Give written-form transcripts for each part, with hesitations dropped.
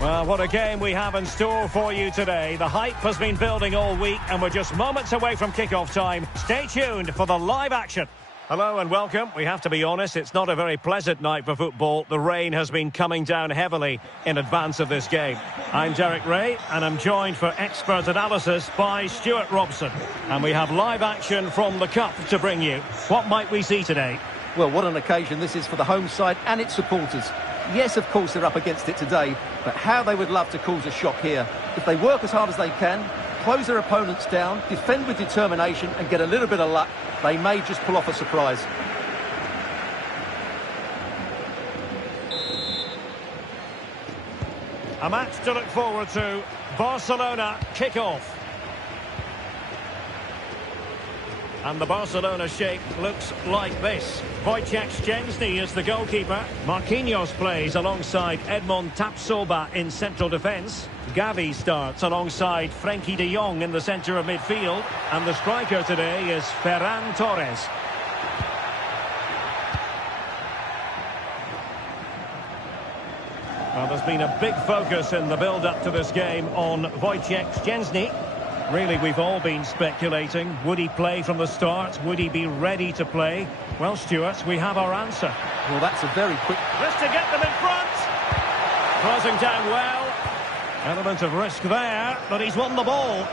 Well, what a game we have in store for you today. The hype has been building all week and we're just moments away from kick-off time. Stay tuned for the live action. Hello and welcome. We have to be honest, it's not a very pleasant night for football. The rain has been coming down heavily in advance of this game. I'm Derek Ray and I'm joined for expert analysis by Stuart Robson. And we have live action from the Cup to bring you. What might we see today? Well, what an occasion this is for the home side and its supporters. Yes, of course, they're up against it today, but how they would love to cause a shock here. If they work as hard as they can, close their opponents down, defend with determination and get a little bit of luck, they may just pull off a surprise. A match to look forward to. Barcelona kick-off. And the Barcelona shape looks like this. Wojciech Szczęsny is the goalkeeper. Marquinhos plays alongside Edmond Tapsoba in central defence. Gavi starts alongside Frenkie de Jong in the centre of midfield. And the striker today is Ferran Torres. Well, there's been a big focus in the build-up to this game on Wojciech Szczęsny. Really, we've all been speculating. Would he play from the start? Would he be ready to play? Well, Stuart, we have our answer. Well, that's a very quick... This to get them in front. Closing down well. Element of risk there, but he's won the ball.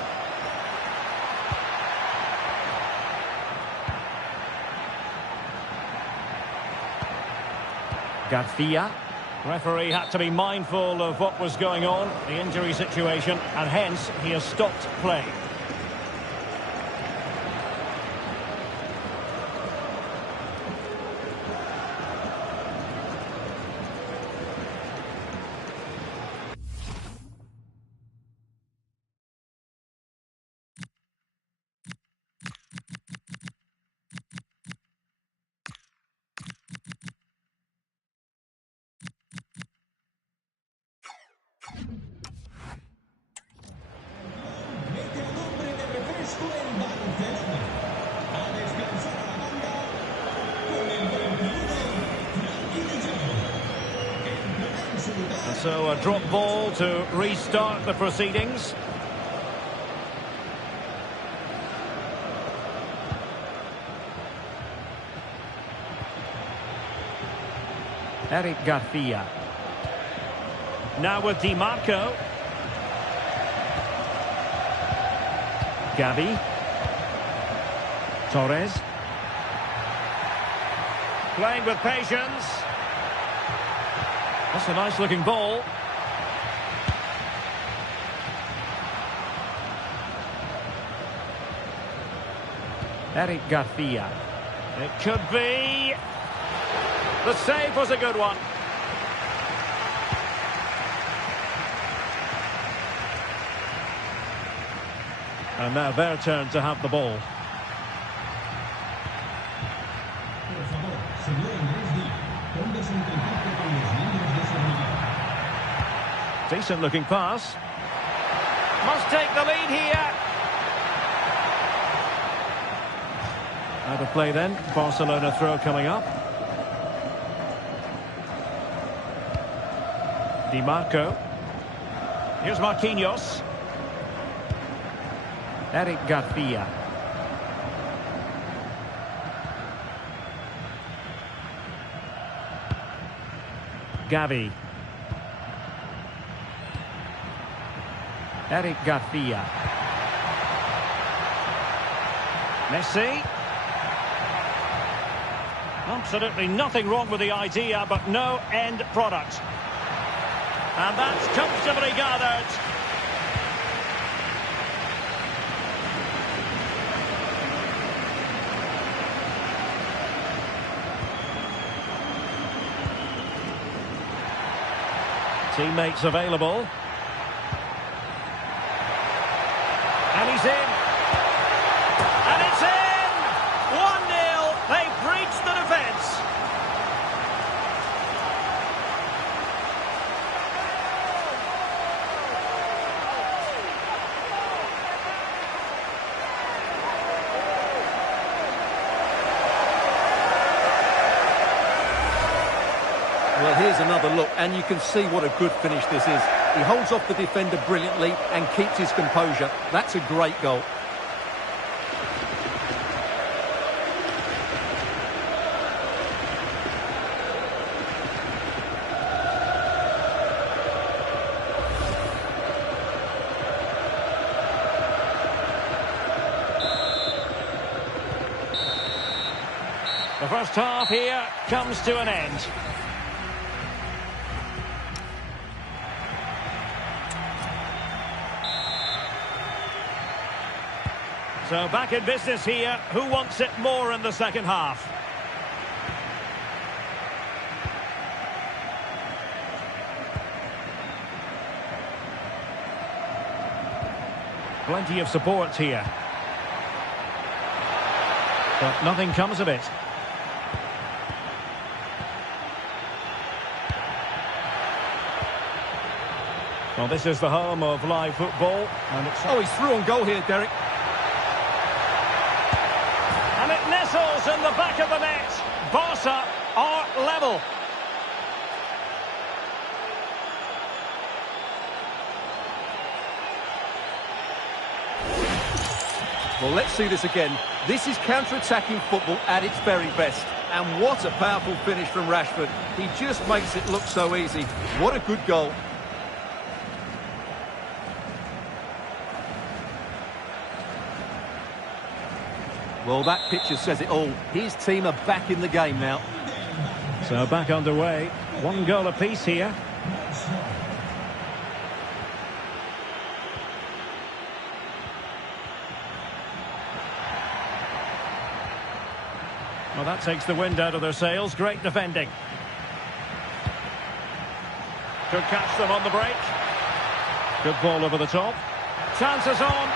Garcia. Referee had to be mindful of what was going on, the injury situation, and hence he has stopped play. So a drop ball to restart the proceedings. Eric Garcia. Now with Di Marco. Gavi. Torres. Playing with patience. That's a nice-looking ball. Eric Garcia. It could be. The save was a good one. And now their turn to have the ball. Decent looking pass. Must take the lead here. Out of play then. Barcelona throw coming up. Di Marco. Here's Marquinhos. Eric Garcia. Gavi. Eric Garcia. Messi. Absolutely nothing wrong with the idea, but no end product. And that's comfortably gathered. Teammates available. And he's in. And it's in! 1-0. They breached the defence. Well, here's another look, and you can see what a good finish this is. He holds off the defender brilliantly and keeps his composure. That's a great goal. The first half here comes to an end. So back in business here. Who wants it more in the second half? Plenty of support here. But nothing comes of it. Well, this is the home of live football. And oh, he's through on goal here, Derek. And it nestles in the back of the net. Barca are level. Well, let's see this again. This is counter-attacking football at its very best. And what a powerful finish from Rashford. He just makes it look so easy. What a good goal. Well, that picture says it all. His team are back in the game now. So back underway. 1 goal apiece here. Well, that takes the wind out of their sails. Great defending. Could catch them on the break. Good ball over the top. Chances on.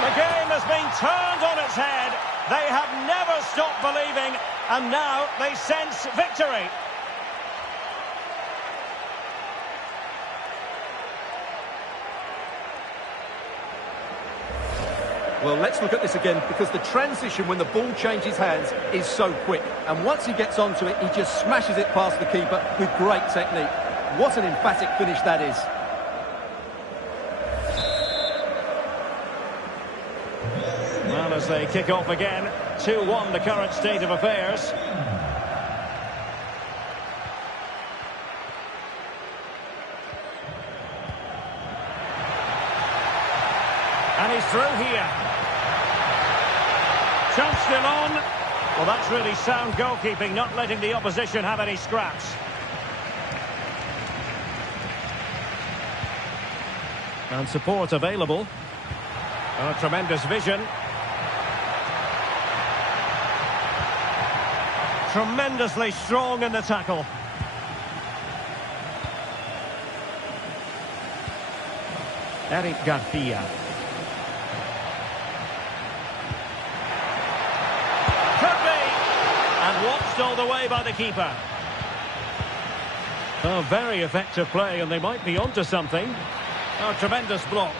The game has been turned on its head. They have never stopped believing, and now they sense victory. Well, let's look at this again, because the transition when the ball changes hands is so quick. And once he gets onto it, he just smashes it past the keeper with great technique. What an emphatic finish that is. Well, as they kick off again, 2-1 the current state of affairs. And he's through here. Chance still on. Well, that's really sound goalkeeping, not letting the opposition have any scraps. And support available. Oh, tremendous vision. Tremendously strong in the tackle. Eric Garcia. Could be! And watched all the way by the keeper. Oh, very effective play, and they might be onto something. Oh, tremendous block.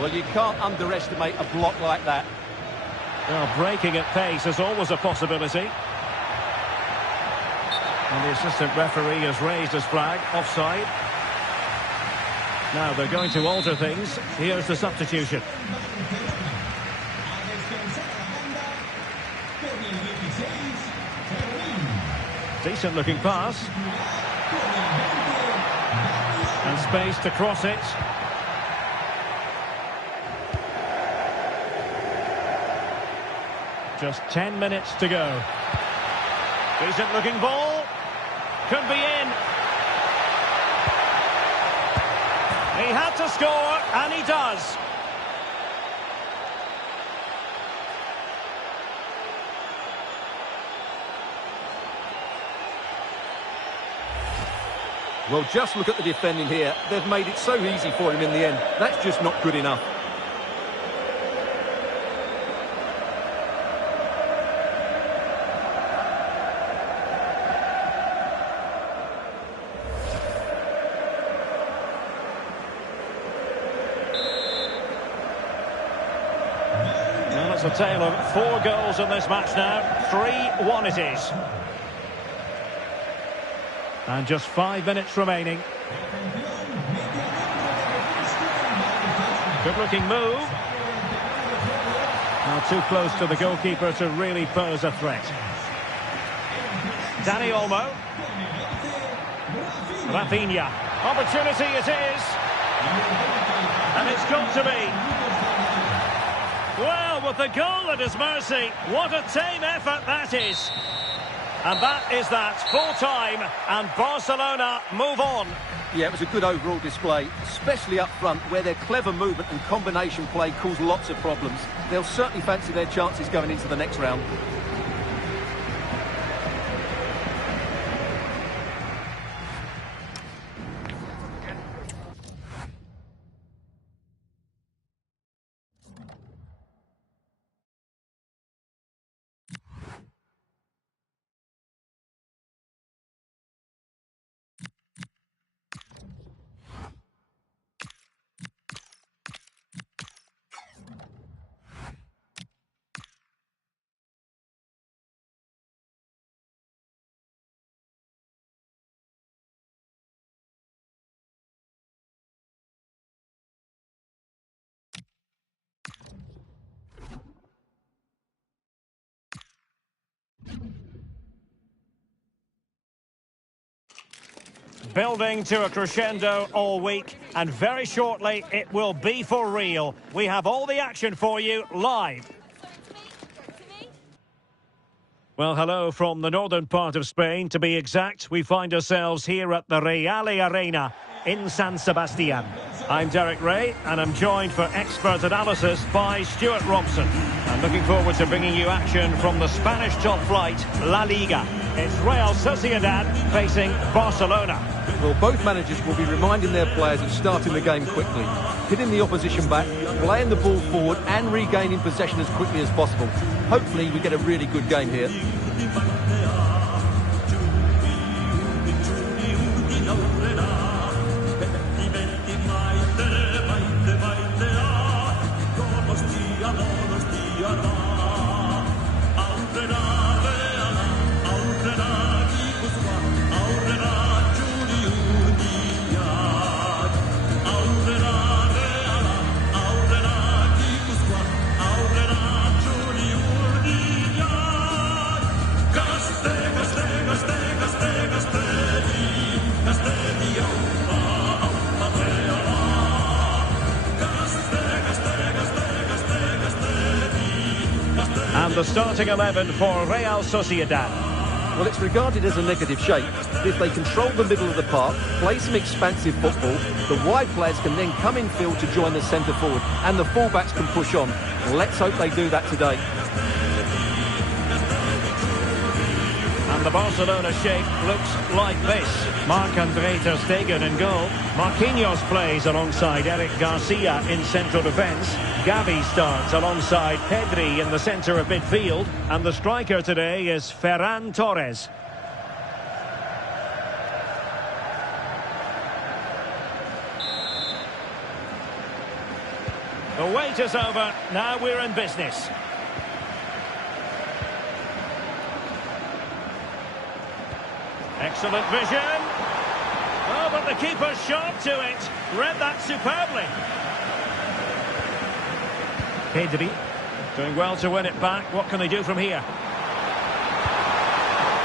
Well, you can't underestimate a block like that. Well, breaking at pace is always a possibility. And the assistant referee has raised his flag, offside. Now they're going to alter things. Here's the substitution. Decent looking pass. And space to cross it. Just 10 minutes to go. Decent looking ball. Could be in. He had to score, and he does. Well, just look at the defending here. They've made it so easy for him in the end. That's just not good enough. Well, it's a tale of 4 goals in this match now. 3-1 it is. And just 5 minutes remaining. Good-looking move. Now too close to the goalkeeper to really pose a threat. Dani Olmo. Rafinha. Opportunity it is. And it's got to be. Well, with the goal at his mercy, what a tame effort that is. And that is that, full time, and Barcelona move on. Yeah, it was a good overall display, especially up front, where their clever movement and combination play caused lots of problems. They'll certainly fancy their chances going into the next round. Building to a crescendo all week, and very shortly it will be for real. We have all the action for you live. Well, hello from the northern part of Spain. To be exact, we find ourselves here at the Reale Arena in San Sebastian. I'm Derek Ray, and I'm joined for expert analysis by Stuart Robson. I'm looking forward to bringing you action from the Spanish top flight, La Liga. It's Real Sociedad facing Barcelona. Well, both managers will be reminding their players of starting the game quickly, hitting the opposition back, playing the ball forward and regaining possession as quickly as possible. Hopefully we get a really good game here. And the starting 11 for Real Sociedad. Well, it's regarded as a negative shape. If they control the middle of the park, play some expansive football, the wide players can then come in field to join the centre forward, and the fullbacks can push on. Let's hope they do that today. And the Barcelona shape looks like this. Marc-André ter Stegen in goal. Marquinhos plays alongside Eric Garcia in central defence. Gavi starts alongside Pedri in the centre of midfield. And the striker today is Ferran Torres. The wait is over. Now we're in business. Excellent vision. Oh, but the keeper's sharp to it. Read that superbly. Pedri doing well to win it back. What can they do from here?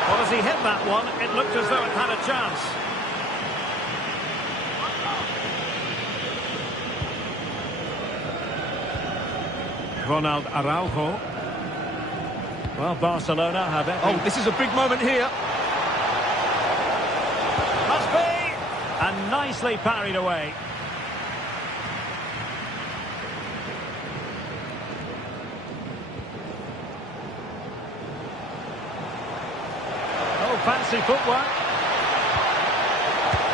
Well, as he hit that one, it looked as though it had a chance. Ronald Araujo. Well, Barcelona have it. Oh, this is a big moment here. Must be! And nicely parried away. Oh, fancy footwork.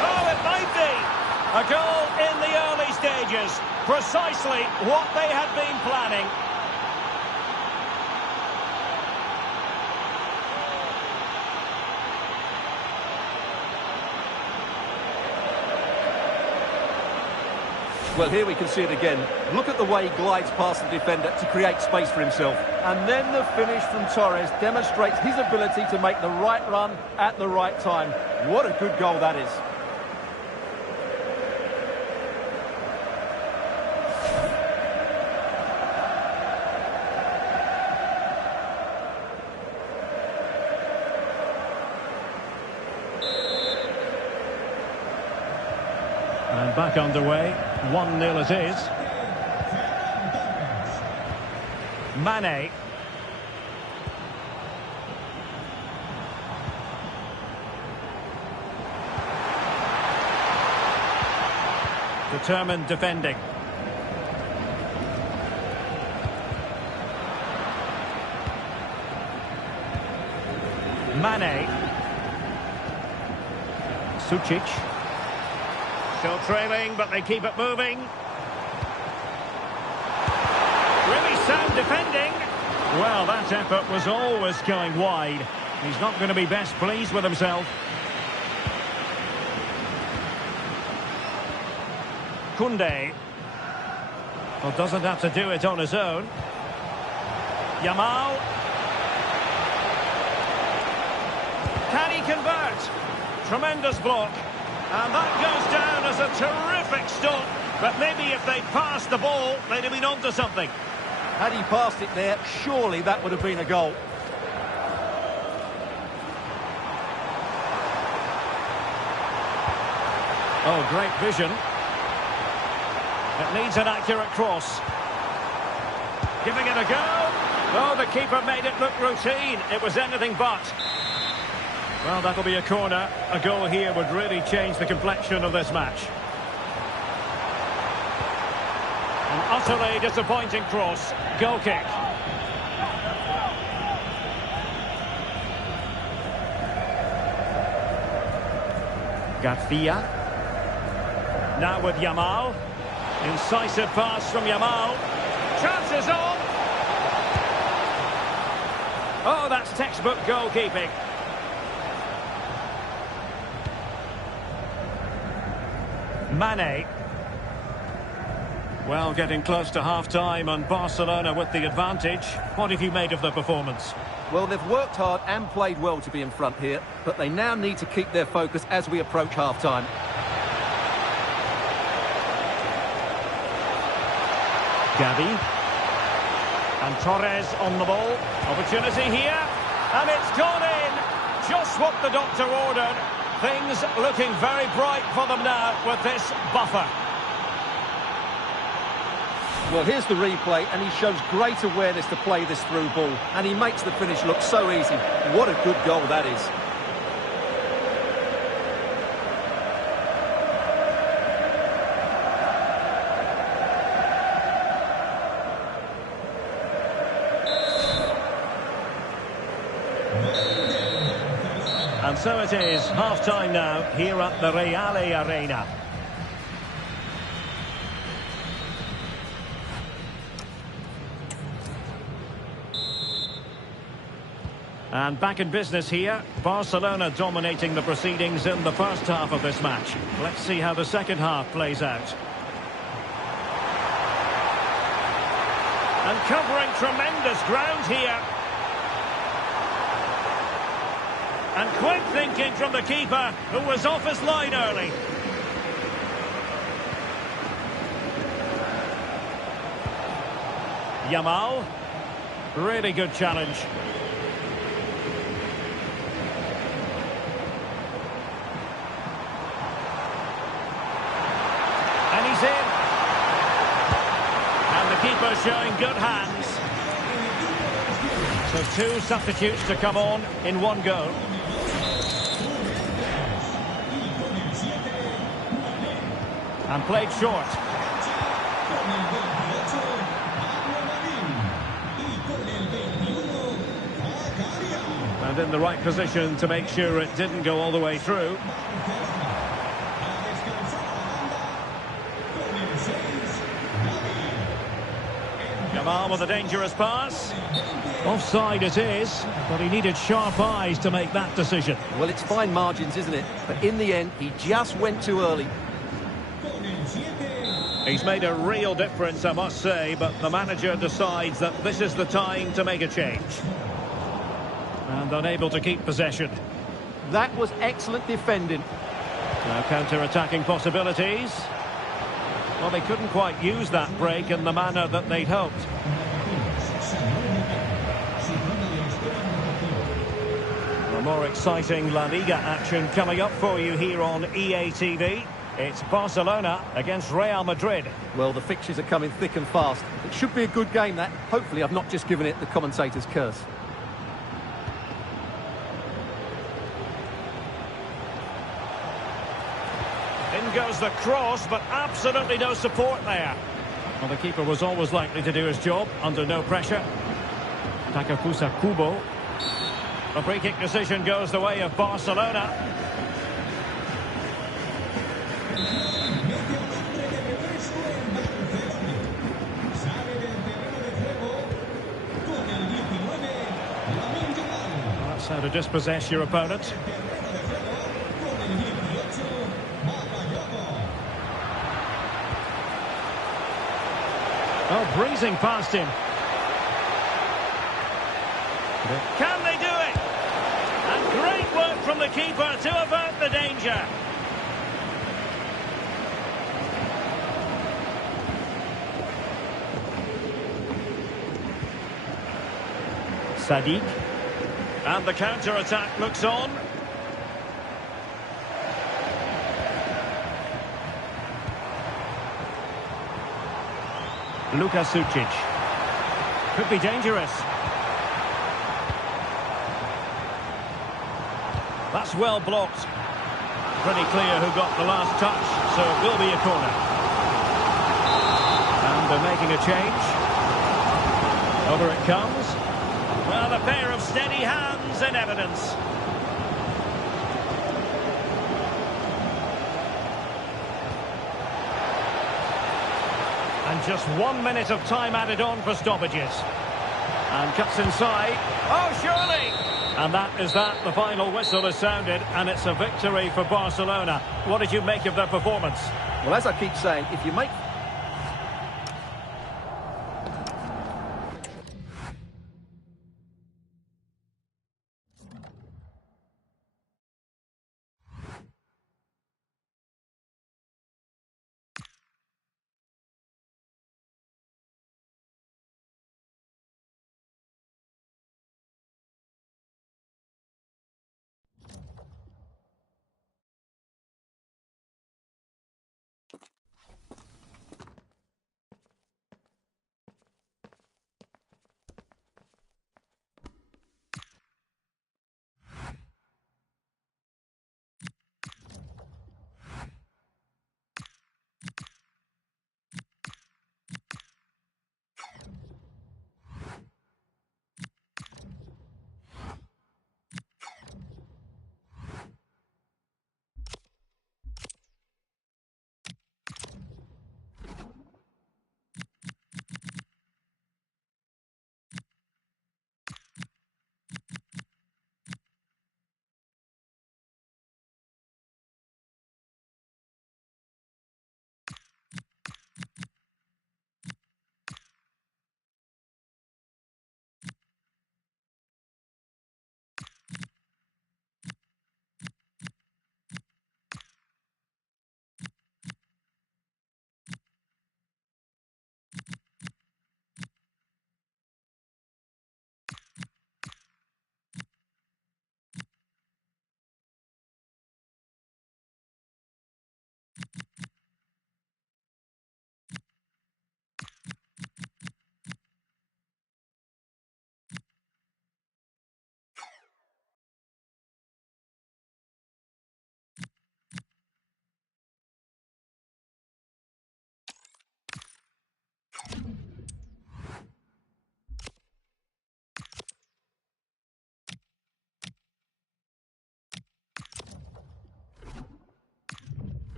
Oh, it might be! A goal in the early stages. Precisely what they had been planning. Well, here we can see it again. Look at the way he glides past the defender to create space for himself. And then the finish from Torres demonstrates his ability to make the right run at the right time. What a good goal that is. back underway. 1-0 it is. Mane. Determined defending. Mane. Sucic. Still trailing, but they keep it moving. Really sound defending. Well, that effort was always going wide. He's not going to be best pleased with himself. Koundé. Well, doesn't have to do it on his own. Yamal. Can he convert? Tremendous block. And that goes down as a terrific stop. But maybe if they'd passed the ball, they'd have been onto something. Had he passed it there, surely that would have been a goal. Oh, great vision. It needs an accurate cross. Giving it a go. Oh, the keeper made it look routine. It was anything but. Well, that'll be a corner. A goal here would really change the complexion of this match. An utterly disappointing cross. Goal kick. Garcia. Now with Yamal. Incisive pass from Yamal. Chances on. Oh, that's textbook goalkeeping. Mane. Well, getting close to half-time and Barcelona with the advantage. What have you made of the performance? Well, they've worked hard and played well to be in front here, but they now need to keep their focus as we approach half-time. Gavi. And Torres on the ball. Opportunity here. And it's gone in. Just what the doctor ordered. Things looking very bright for them now with this buffer. Well, here's the replay, and he shows great awareness to play this through ball. And he makes the finish look so easy. What a good goal that is. And so it is, half-time now, here at the Reale Arena. And back in business here, Barcelona dominating the proceedings in the first half of this match. Let's see how the second half plays out. And covering tremendous ground here. And quick thinking from the keeper, who was off his line early. Yamal. Really good challenge. And he's in. And the keeper showing good hands. So two substitutes to come on in one go. And played short. And in the right position to make sure it didn't go all the way through. Yamal with a dangerous pass. Offside it is, but he needed sharp eyes to make that decision. Well, it's fine margins, isn't it? But in the end, he just went too early. He's made a real difference, I must say, but the manager decides that this is the time to make a change. And unable to keep possession. That was excellent defending. Now counter-attacking possibilities. Well, they couldn't quite use that break in the manner that they'd hoped. The more exciting La Liga action coming up for you here on EA TV. It's Barcelona against Real Madrid. Well, the fixtures are coming thick and fast. It should be a good game, that. Hopefully I've not just given it the commentator's curse. In goes the cross, but absolutely no support there. Well, the keeper was always likely to do his job under no pressure. Takafusa Kubo. The free kick decision goes the way of Barcelona. That's how to dispossess your opponent. Oh, breezing past him. Can they do it? And great work from the keeper to avert the danger. Sadiq. And the counter-attack looks on. Luka Sucic. Could be dangerous. That's well blocked. Pretty clear who got the last touch, so it will be a corner. And they're making a change. Over it comes. Well, a pair of steady hands in evidence. And just 1 minute of time added on for stoppages. And cuts inside. Oh, surely! And that is that. The final whistle is sounded, and it's a victory for Barcelona. What did you make of their performance? Well, as I keep saying, if you make...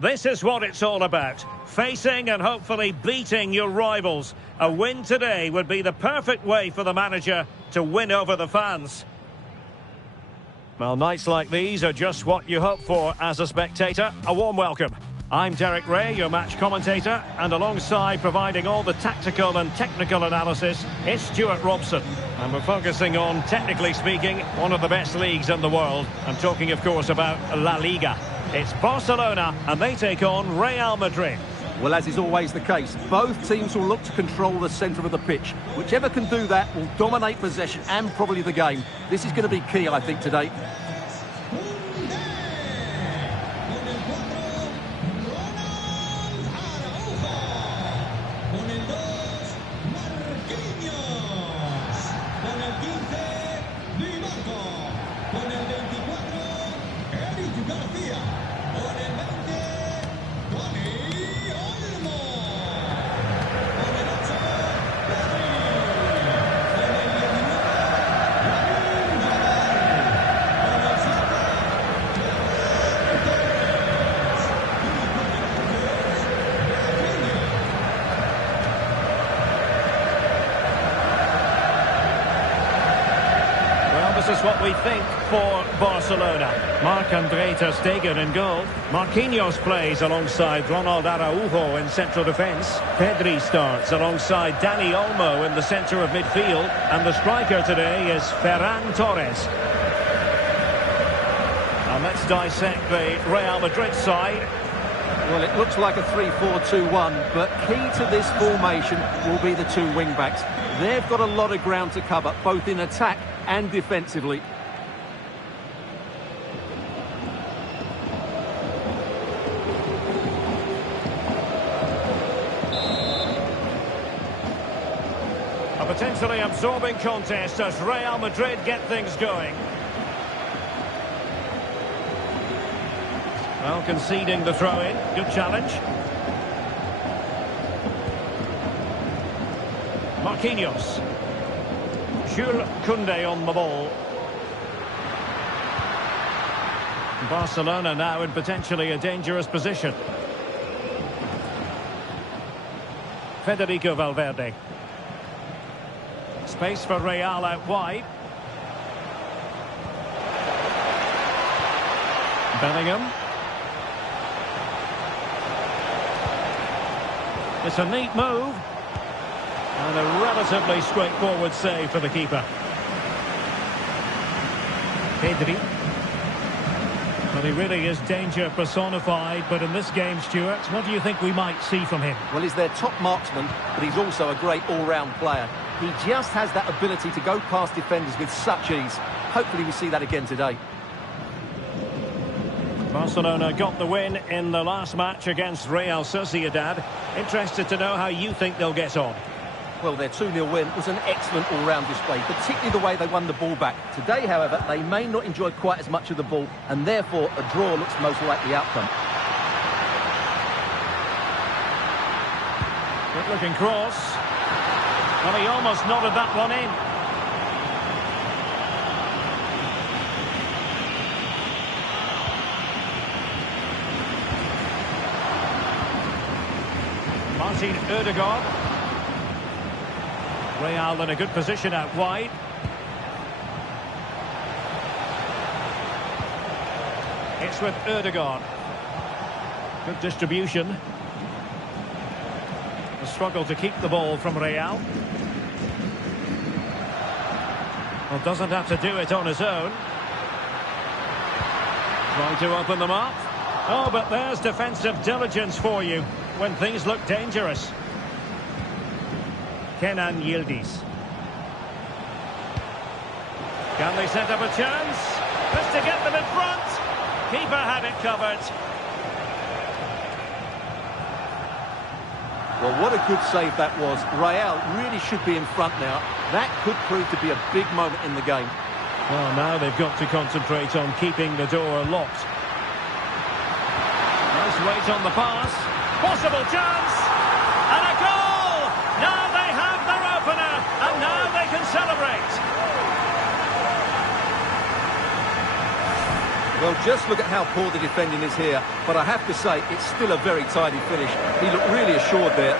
This is what it's all about. Facing and hopefully beating your rivals. A win today would be the perfect way for the manager to win over the fans. Well, nights like these are just what you hope for as a spectator. A warm welcome. I'm Derek Ray, your match commentator, and alongside providing all the tactical and technical analysis, it's Stuart Robson. And we're focusing on, technically speaking, one of the best leagues in the world. I'm talking, of course, about La Liga. It's Barcelona, and they take on Real Madrid. Well, as is always the case, both teams will look to control the centre of the pitch. Whichever can do that will dominate possession and probably the game. This is going to be key, I think, today. This is what we think for Barcelona. Marc-André ter Stegen in goal. Marquinhos plays alongside Ronald Araujo in central defence. Pedri starts alongside Dani Olmo in the centre of midfield. And the striker today is Ferran Torres. And let's dissect the Real Madrid side. Well, it looks like a 3-4-2-1, but key to this formation will be the two wing-backs. They've got a lot of ground to cover, both in attack and defensively. A potentially absorbing contest as Real Madrid get things going. Well, conceding the throw-in. Good challenge. Marquinhos. Jules Koundé on the ball. Barcelona now in potentially a dangerous position. Federico Valverde. Space for Real out wide. Bellingham. It's a neat move. And a relatively straightforward save for the keeper. Pedri. Well, he really is danger personified, but in this game, Stuart, what do you think we might see from him? Well, he's their top marksman, but he's also a great all-round player. He just has that ability to go past defenders with such ease. Hopefully we see that again today. Barcelona got the win in the last match against Real Sociedad. Interested to know how you think they'll get on. Well, their 2-0 win was an excellent all-round display, particularly the way they won the ball back. Today, however, they may not enjoy quite as much of the ball, and therefore a draw looks most likely outcome. Good-looking cross. Well, he almost nodded that one in. Martin Ødegaard. Real in a good position out wide. It's with Ødegaard. Good distribution. A struggle to keep the ball from Real. Well, doesn't have to do it on his own. Trying to open them up. Oh, but there's defensive diligence for you when things look dangerous. Kenan Yildiz. Can they set up a chance? Just to get them in front. Keeper had it covered. Well, what a good save that was. Real really should be in front now. That could prove to be a big moment in the game. Well, now they've got to concentrate on keeping the door locked. Nice weight on the pass. Possible chance. And a goal! Now they have their opener. And now they can celebrate. Well, just look at how poor the defending is here. But I have to say, it's still a very tidy finish. He looked really assured there.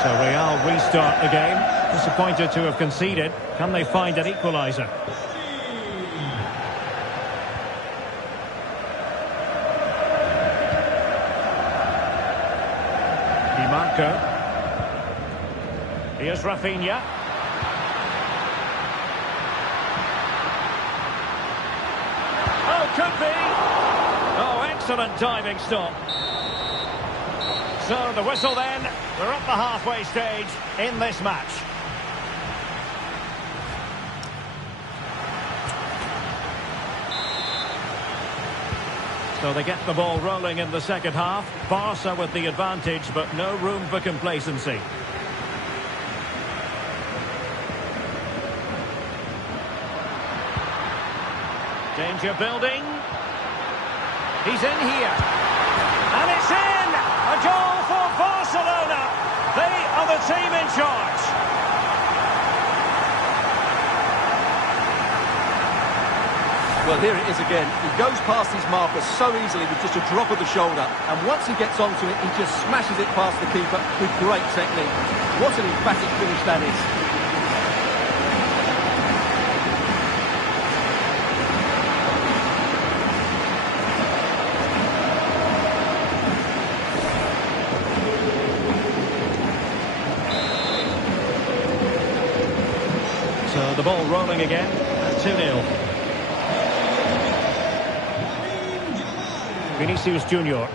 So Real restart the game. Disappointed to have conceded. Can they find an equaliser? Di Marco. Here's Rafinha. Oh, could be. Oh, excellent diving stop. So the whistle then. We're at the halfway stage in this match. So they get the ball rolling in the second half. Barca with the advantage, but no room for complacency. Danger building. He's in here. And it's in! A goal for Barcelona. They are the team in charge. Well, here it is again. He goes past his marker so easily with just a drop of the shoulder. And once he gets onto it, he just smashes it past the keeper with great technique. What an emphatic finish that is. So the ball rolling again at 2-0. Vinicius Junior.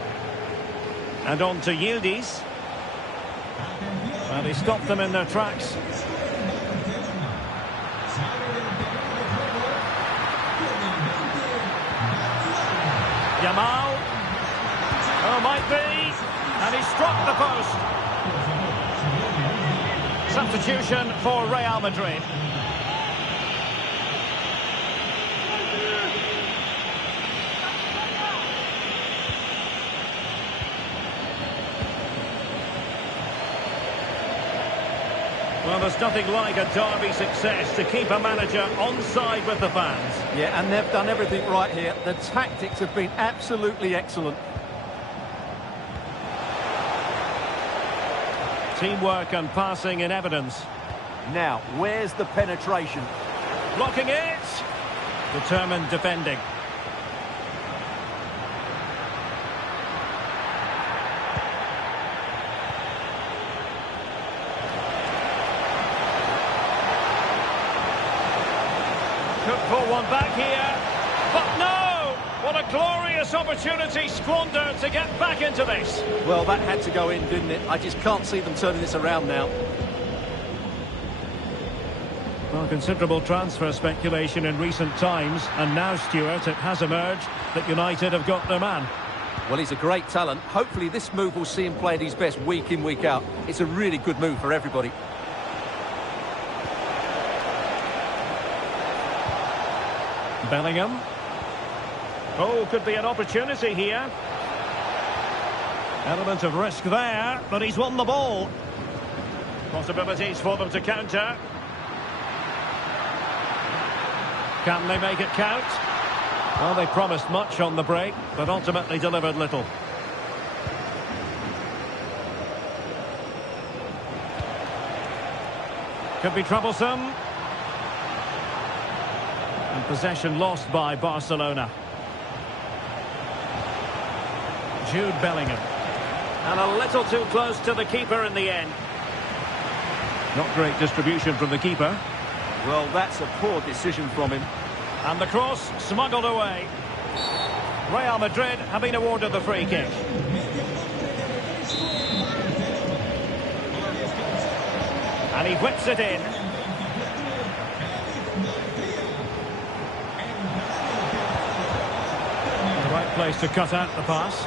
And on to Yildiz. Well, he stopped them in their tracks. Yamal. Oh, might be. And he struck the post. Substitution for Real Madrid. Well, there's nothing like a derby success to keep a manager on side with the fans. Yeah, and they've done everything right here. The tactics have been absolutely excellent. Teamwork and passing in evidence. Now, where's the penetration? Blocking it. Determined defending. Could pull one back here, but no! What a glorious opportunity squandered to get back into this. Well, that had to go in, didn't it? I just can't see them turning this around now. Well, considerable transfer speculation in recent times, and now, Stuart, it has emerged that United have got their man. Well, he's a great talent. Hopefully this move will see him play at his best week in, week out. It's a really good move for everybody. Bellingham. Oh, could be an opportunity here. Element of risk there, but he's won the ball. Possibilities for them to counter. Can they make it count? Well, they promised much on the break, but ultimately delivered little. Could be troublesome. And possession lost by Barcelona. Jude Bellingham. And a little too close to the keeper in the end. Not great distribution from the keeper. Well, that's a poor decision from him. And the cross smuggled away. Real Madrid have been awarded the free kick. And he whips it in. The right place to cut out the pass.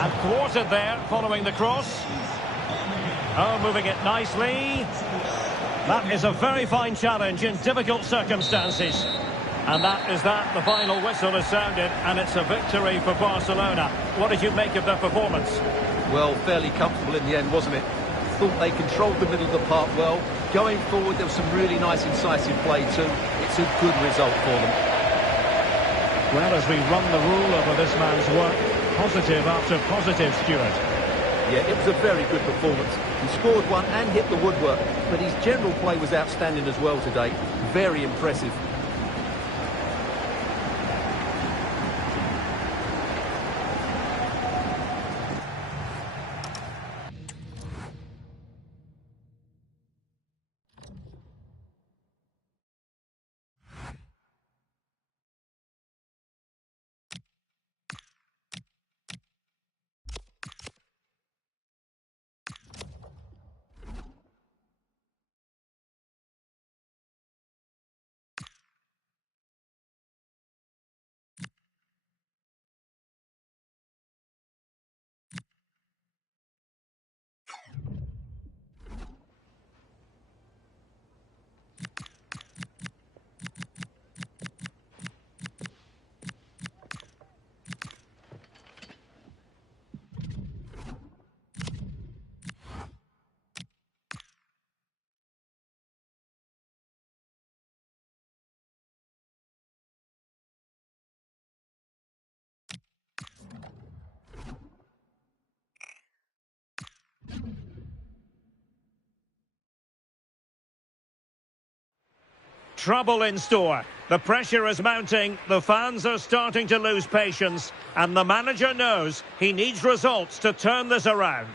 And thwarted there following the cross. Oh, moving it nicely. That is a very fine challenge in difficult circumstances. And that is that. The final whistle has sounded, and it's a victory for Barcelona. What did you make of their performance? Well, fairly comfortable in the end, wasn't it? Thought they controlled the middle of the park well. Going forward, there was some really nice incisive play too. It's a good result for them. Well, as we run the rule over this man's work, positive after positive, Stuart. Yeah, it was a very good performance. He scored one and hit the woodwork, but his general play was outstanding as well today. Very impressive. Trouble in store. The pressure is mounting, the fans are starting to lose patience, and the manager knows he needs results to turn this around.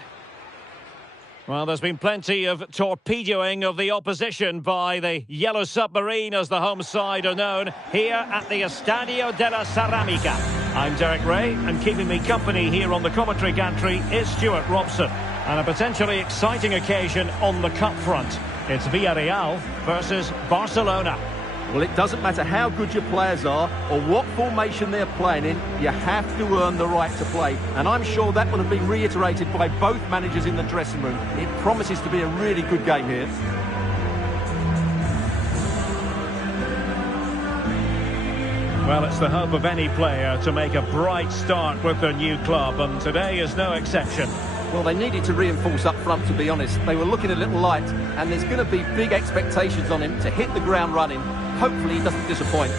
Well, there's been plenty of torpedoing of the opposition by the Yellow Submarine, as the home side are known, here at the Estadio de la Ceramica. I'm Derek Ray, and keeping me company here on the commentary gantry is Stuart Robson. And a potentially exciting occasion on the cup front. It's Villarreal versus Barcelona. Well, it doesn't matter how good your players are or what formation they're playing in, you have to earn the right to play. And I'm sure that will have been reiterated by both managers in the dressing room. It promises to be a really good game here. Well, it's the hope of any player to make a bright start with their new club, and today is no exception. Well, they needed to reinforce up front, to be honest. They were looking a little light, and there's going to be big expectations on him to hit the ground running. Hopefully he doesn't disappoint.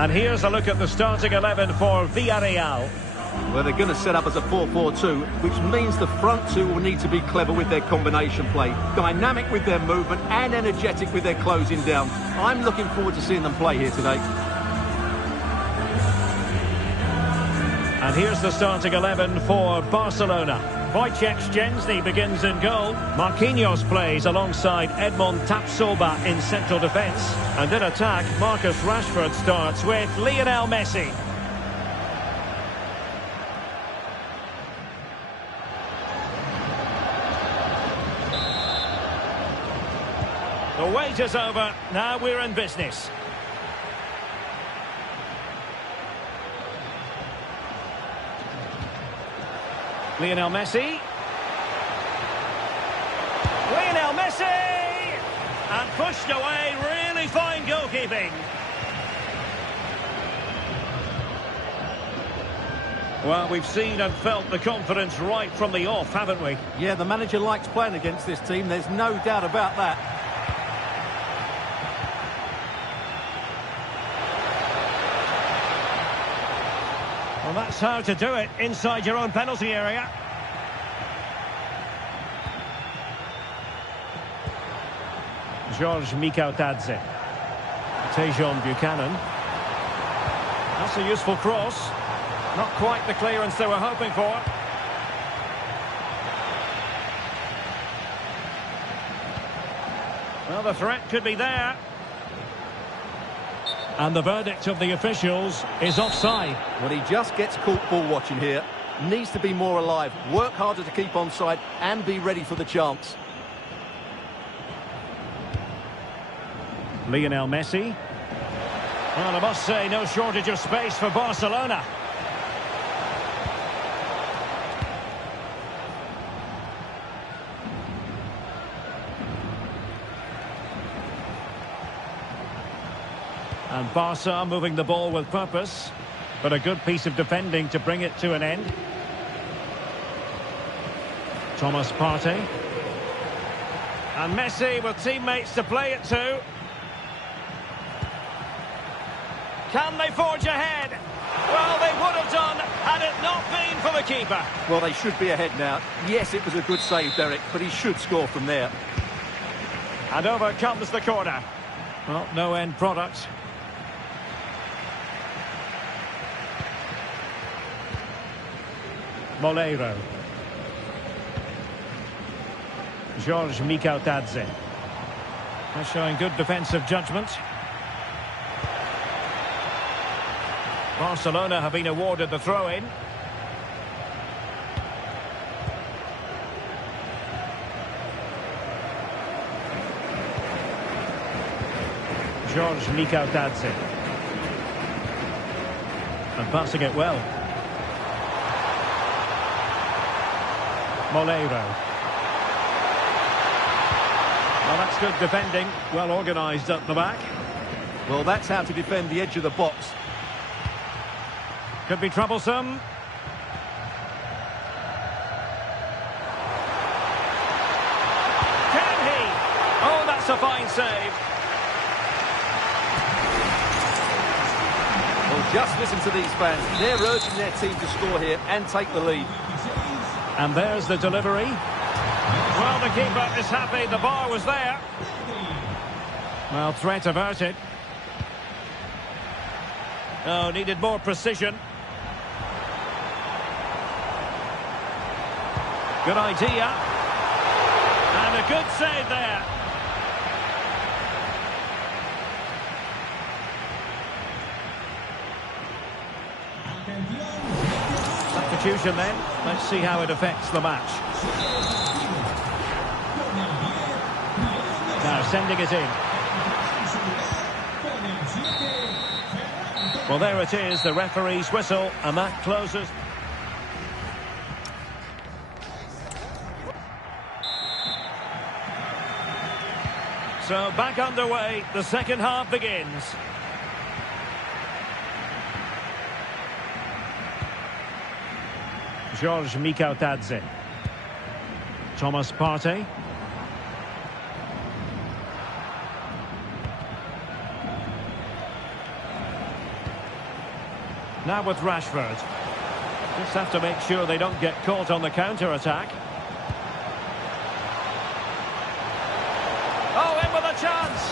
And here's a look at the starting 11 for Villarreal. Well, they're going to set up as a 4-4-2, which means the front two will need to be clever with their combination play, dynamic with their movement and energetic with their closing down. I'm looking forward to seeing them play here today. And here's the starting 11 for Barcelona. Wojciech Szczęsny begins in goal. Marquinhos plays alongside Edmond Tapsoba in central defence. And in attack, Marcus Rashford starts with Lionel Messi. The wait is over. Now we're in business. Lionel Messi. Lionel Messi! And pushed away, really fine goalkeeping. Well, we've seen and felt the confidence right from the off, haven't we? Yeah, the manager likes playing against this team, there's no doubt about that. Well, that's how to do it, inside your own penalty area. George Mikautadze. Tejon Buchanan. That's a useful cross. Not quite the clearance they were hoping for. Well, the threat could be there. And the verdict of the officials is offside. Well, he just gets caught ball watching here. Needs to be more alive, work harder to keep onside and be ready for the chance. Lionel Messi. Well, I must say, no shortage of space for Barcelona. And Barca moving the ball with purpose, but a good piece of defending to bring it to an end. Thomas Partey. And Messi with teammates to play it to. Can they forge ahead? Well, they would have done had it not been for the keeper. Well, they should be ahead now. Yes, it was a good save, Derek, but he should score from there. And over comes the corner. Well, no end product. Moleiro. George Mikautadze. Showing good defensive judgment. Barcelona have been awarded the throw-in. George Mikautadze. And passing it well. Moleiro. Well, that's good defending. Well organised up the back. Well, that's how to defend the edge of the box. Could be troublesome. Can he? Oh, that's a fine save. Well, just listen to these fans. They're urging their team to score here and take the lead. And there's the delivery. Well, the keeper is happy. The bar was there. Well, threat averted. Oh, needed more precision. Good idea. And a good save there. Substitution then. Let's see how it affects the match. Now sending it in. Well, there it is, the referee's whistle, and that closes. So back underway, the second half begins. George Mikautadze. Thomas Partey. Now with Rashford. Just have to make sure they don't get caught on the counter-attack. Oh, in with a chance.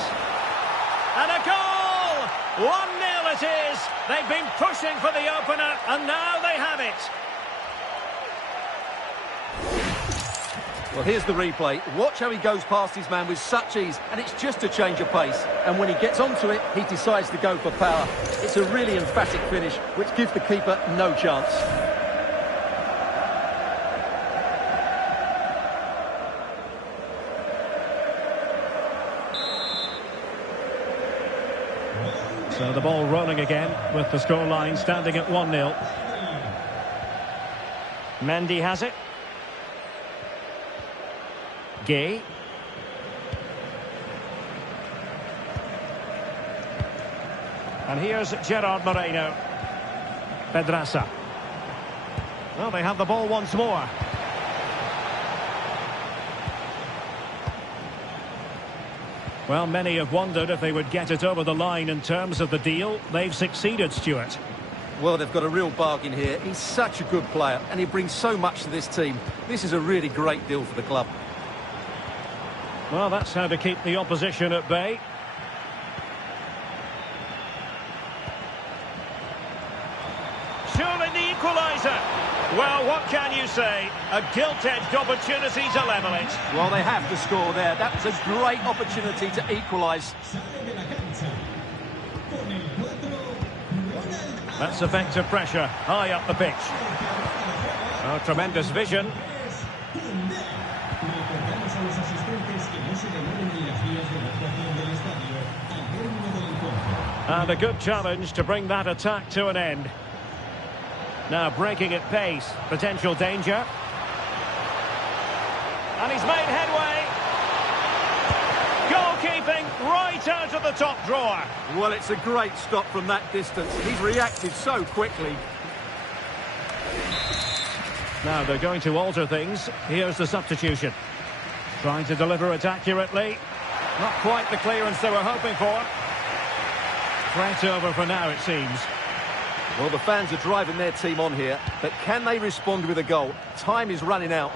And a goal! 1-0 it is. They've been pushing for the opener, and now they have it. Well, here's the replay. Watch how he goes past his man with such ease, and it's just a change of pace. And when he gets onto it, he decides to go for power. It's a really emphatic finish, which gives the keeper no chance. So the ball rolling again with the scoreline standing at 1-0. Mendy has it. Gay. And here's Gerard Moreno. Pedraza. Well, they have the ball once more. Well, many have wondered if they would get it over the line in terms of the deal. They've succeeded, Stuart. Well, they've got a real bargain here. He's such a good player, and he brings so much to this team. This is a really great deal for the club. Well, that's how to keep the opposition at bay. Surely the equaliser. Well, what can you say? A gilt-edged opportunity to level it. Well, they have to score there. That was a great opportunity to equalise. That's effective pressure, high up the pitch. Oh, tremendous vision. And a good challenge to bring that attack to an end. Now breaking at pace, potential danger. And he's made headway. Goalkeeping right out of the top drawer. Well, it's a great stop from that distance. He's reacted so quickly. Now they're going to alter things. Here's the substitution. Trying to deliver it accurately. Not quite the clearance they were hoping for. Threat over for now, it seems. Well, the fans are driving their team on here, but can they respond with a goal? Time is running out.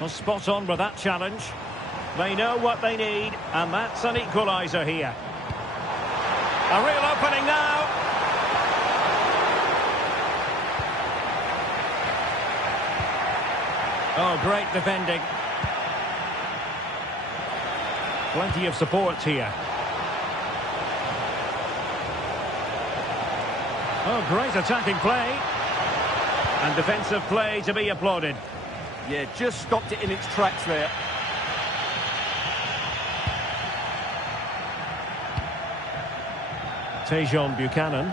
Well, spot on with that challenge. They know what they need, and that's an equaliser here. A real opening now. Oh, great defending. Plenty of support here. Oh, great attacking play. And defensive play to be applauded. Yeah, just stopped it in its tracks there. Tejon Buchanan.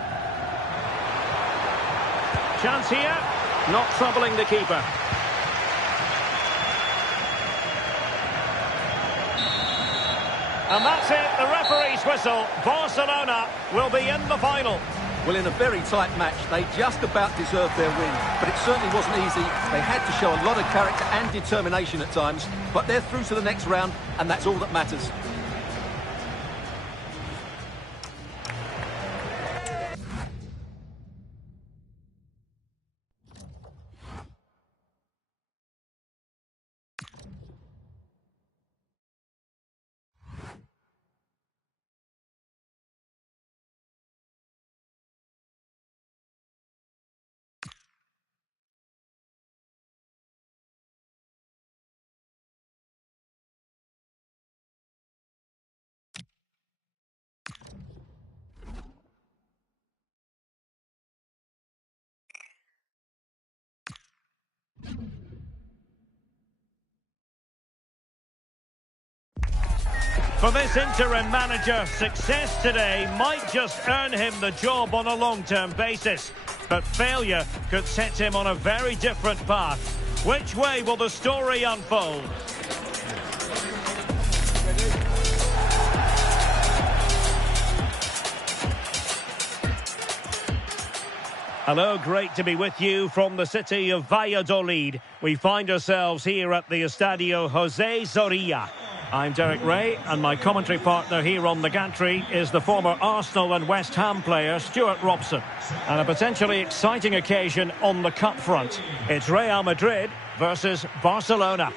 Chance here. Not troubling the keeper. And that's it, the referee's whistle. Barcelona will be in the final. Well, in a very tight match, they just about deserved their win. But it certainly wasn't easy. They had to show a lot of character and determination at times. But they're through to the next round, and that's all that matters. For this interim manager, success today might just earn him the job on a long-term basis. But failure could set him on a very different path. Which way will the story unfold? Hello, great to be with you from the city of Valladolid. We find ourselves here at the Estadio José Zorrilla. I'm Derek Ray, and my commentary partner here on the gantry is the former Arsenal and West Ham player Stuart Robson. And a potentially exciting occasion on the cup front. It's Real Madrid versus Barcelona.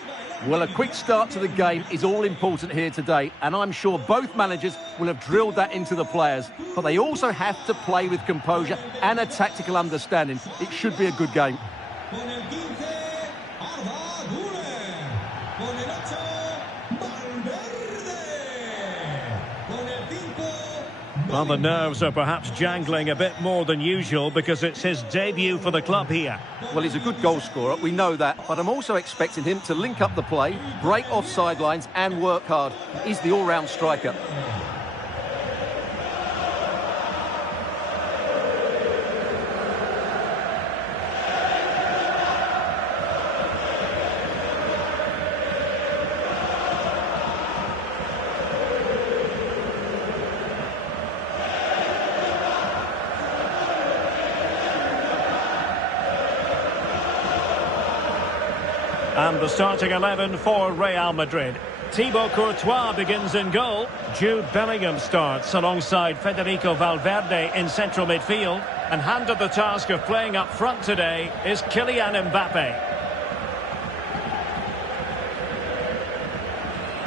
Well, a quick start to the game is all important here today, and I'm sure both managers will have drilled that into the players. But they also have to play with composure and a tactical understanding. It should be a good game. Well, the nerves are perhaps jangling a bit more than usual because it's his debut for the club here. Well, he's a good goal scorer, we know that, but I'm also expecting him to link up the play, break off sidelines and work hard. He's the all-round striker. And the starting 11 for Real Madrid. Thibaut Courtois begins in goal. Jude Bellingham starts alongside Federico Valverde in central midfield. And handed the task of playing up front today is Kylian Mbappe.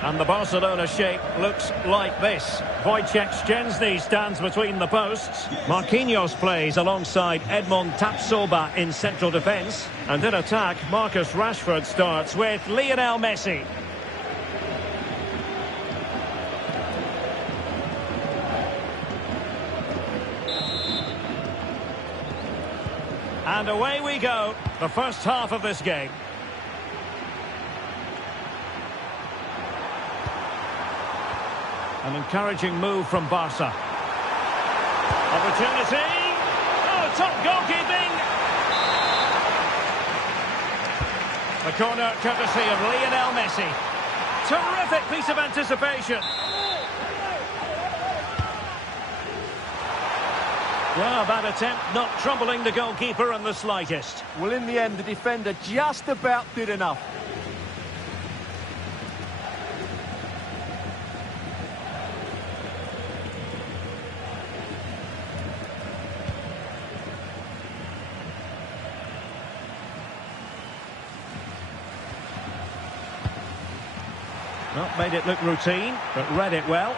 And the Barcelona shape looks like this. Wojciech Szczęsny stands between the posts. Marquinhos plays alongside Edmond Tapsoba in central defence. And in attack, Marcus Rashford starts with Lionel Messi. And away we go, the first half of this game. An encouraging move from Barca. Opportunity. Oh, top goalkeeping. The corner courtesy of Lionel Messi. Terrific piece of anticipation. Well, that attempt not troubling the goalkeeper in the slightest. Well, in the end, the defender just about did enough. Well, made it look routine, but read it well.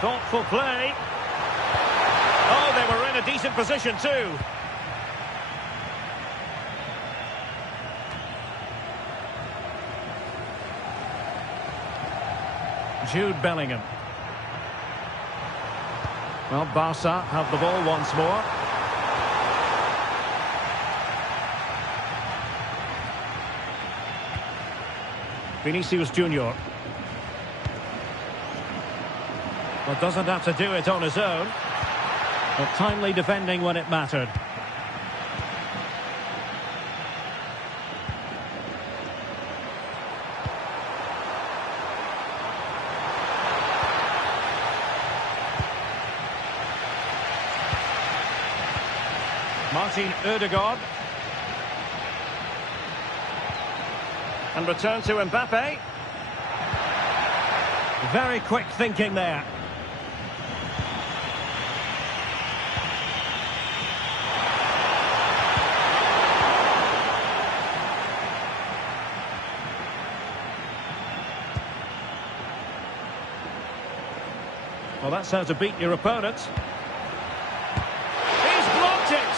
Thoughtful play. Oh, they were in a decent position too. Jude Bellingham. Well, Barca have the ball once more. Vinicius Junior. Well, doesn't have to do it on his own. But timely defending when it mattered. Martin Ødegaard. And return to Mbappe. Very quick thinking there. Well, that's how to beat your opponent. He's blocked it!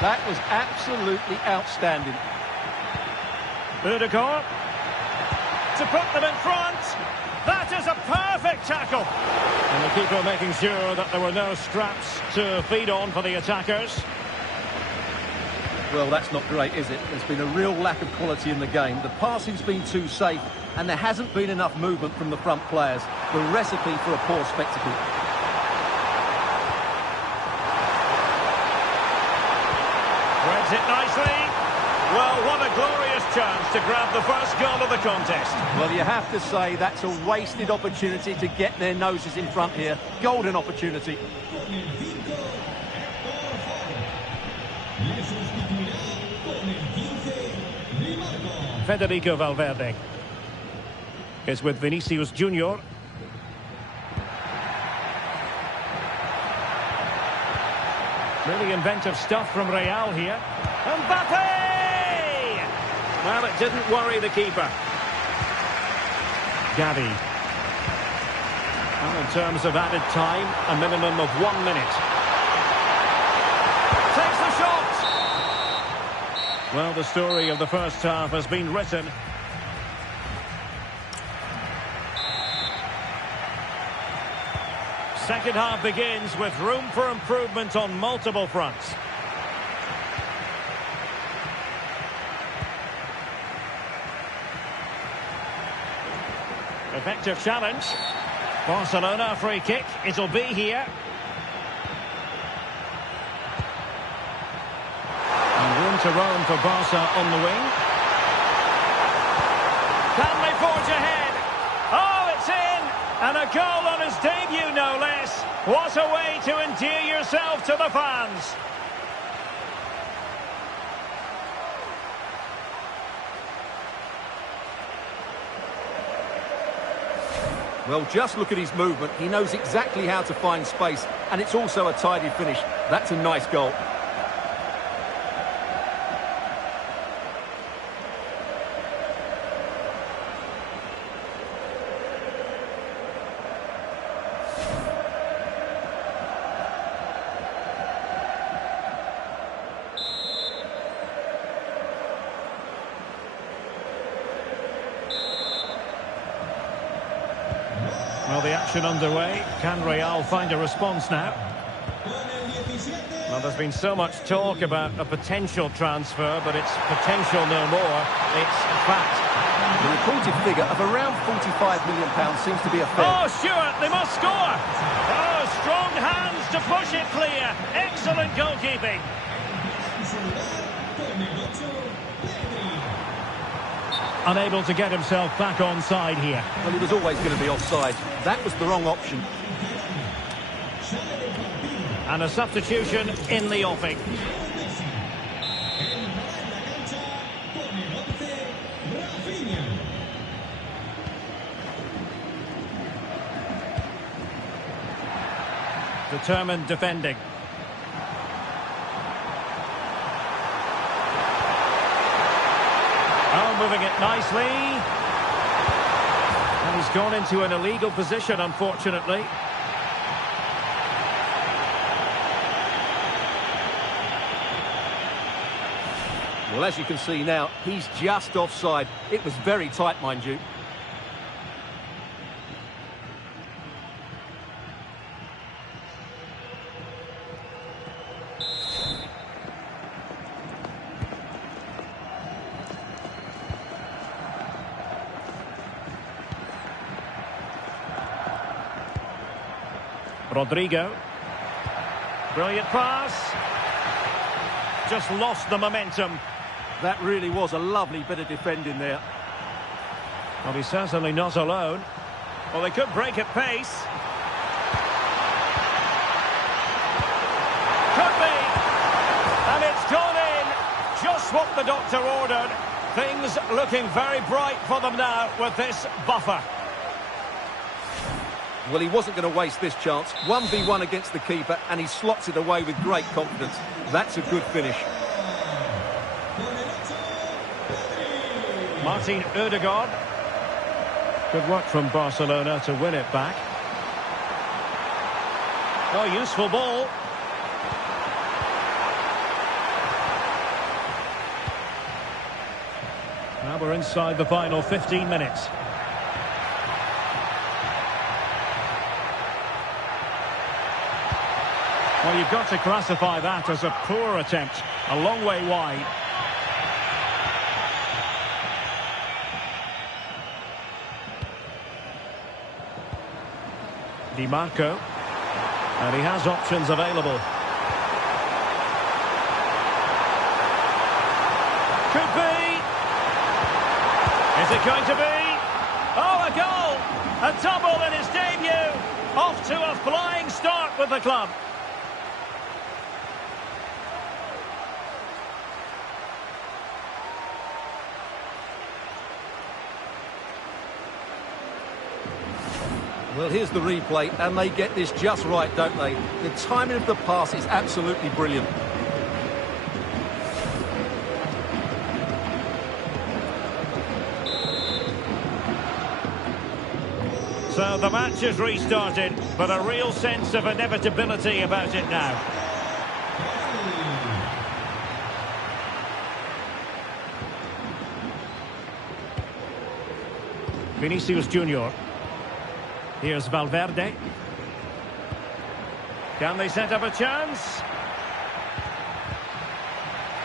That was absolutely outstanding. Ødegaard to put them in front. That is a perfect tackle. And the keeper making sure that there were no scraps to feed on for the attackers. Well, that's not great, is it? There's been a real lack of quality in the game. The passing's been too safe, and there hasn't been enough movement from the front players. The recipe for a poor spectacle. Threads it nicely. Well, what a glorious chance to grab the first goal of the contest. Well, you have to say that's a wasted opportunity to get their noses in front here. Golden opportunity. Federico Valverde is with Vinicius Junior. Really inventive stuff from Real here. Mbappe! Well, it didn't worry the keeper. Gavi. And in terms of added time, a minimum of 1 minute. Takes the shot! Well, the story of the first half has been written. Second half begins with room for improvement on multiple fronts. Effective challenge. Barcelona free kick. It'll be here. And room to roam for Barca on the wing. Can they forge ahead? Oh, it's in! And a goal on his debut, no less. What a way to endear yourself to the fans. Well, just look at his movement. He knows exactly how to find space, and it's also a tidy finish. That's a nice goal. Well, the action underway. Can Real find a response now? Well, there's been so much talk about a potential transfer, but it's potential no more. It's a fact. The reported figure of around £45 million seems to be a fair... Oh, Stuart, they must score! Oh, strong hands to push it clear. Excellent goalkeeping. Unable to get himself back onside here. Well, he was always going to be offside. That was the wrong option. And a substitution in the offing. Determined defending. Oh, moving it nicely. And he's gone into an illegal position, unfortunately. Well, as you can see now, he's just offside. It was very tight, mind you. Rodrigo. Brilliant pass. Just lost the momentum. That really was a lovely bit of defending there. Well, he's certainly not alone. Well, they could break at pace. Could be. And it's gone in. Just what the doctor ordered. Things looking very bright for them now with this buffer. Well, he wasn't going to waste this chance. 1v1 against the keeper, and he slots it away with great confidence. That's a good finish. Martin Ødegaard. Good work from Barcelona to win it back. Oh, useful ball. Now we're inside the final 15 minutes. Well, you've got to classify that as a poor attempt. A long way wide. Di Marco. And he has options available. Could be. Is it going to be? Oh, a goal! A double in his debut. Off to a flying start with the club. Well, here's the replay, and they get this just right, don't they? The timing of the pass is absolutely brilliant. So the match has restarted, but a real sense of inevitability about it now. Vinicius Junior. Here's Valverde. Can they set up a chance?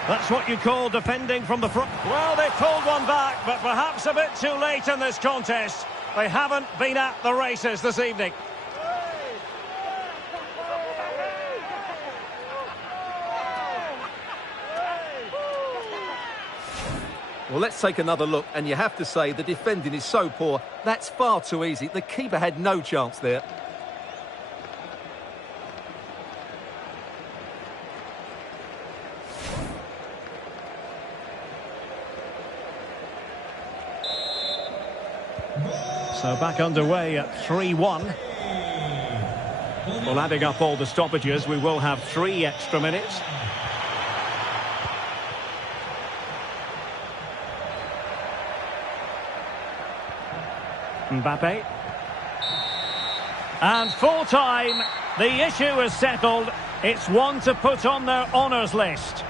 That's what you call defending from the front. Well, they pulled one back, but perhaps a bit too late in this contest. They haven't been at the races this evening. Well, let's take another look, and you have to say the defending is so poor. That's far too easy. The keeper had no chance there. So back underway at 3-1. Well, adding up all the stoppages, we will have 3 extra minutes. Mbappe. And full time. The issue is settled. It's one to put on their honours list.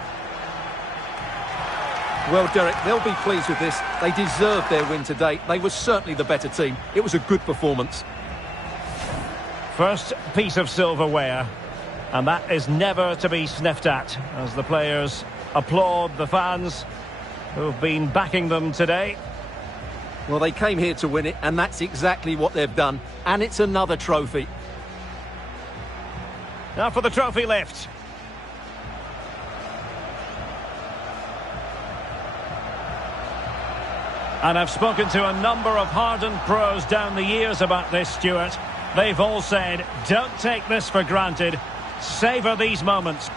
Well, Derek, they'll be pleased with this. They deserved their win today. They were certainly the better team. It was a good performance. First piece of silverware, and that is never to be sniffed at, as the players applaud the fans who've been backing them today. Well, they came here to win it, and that's exactly what they've done. And it's another trophy. Now for the trophy lift. And I've spoken to a number of hardened pros down the years about this, Stuart. They've all said, don't take this for granted. Savour these moments.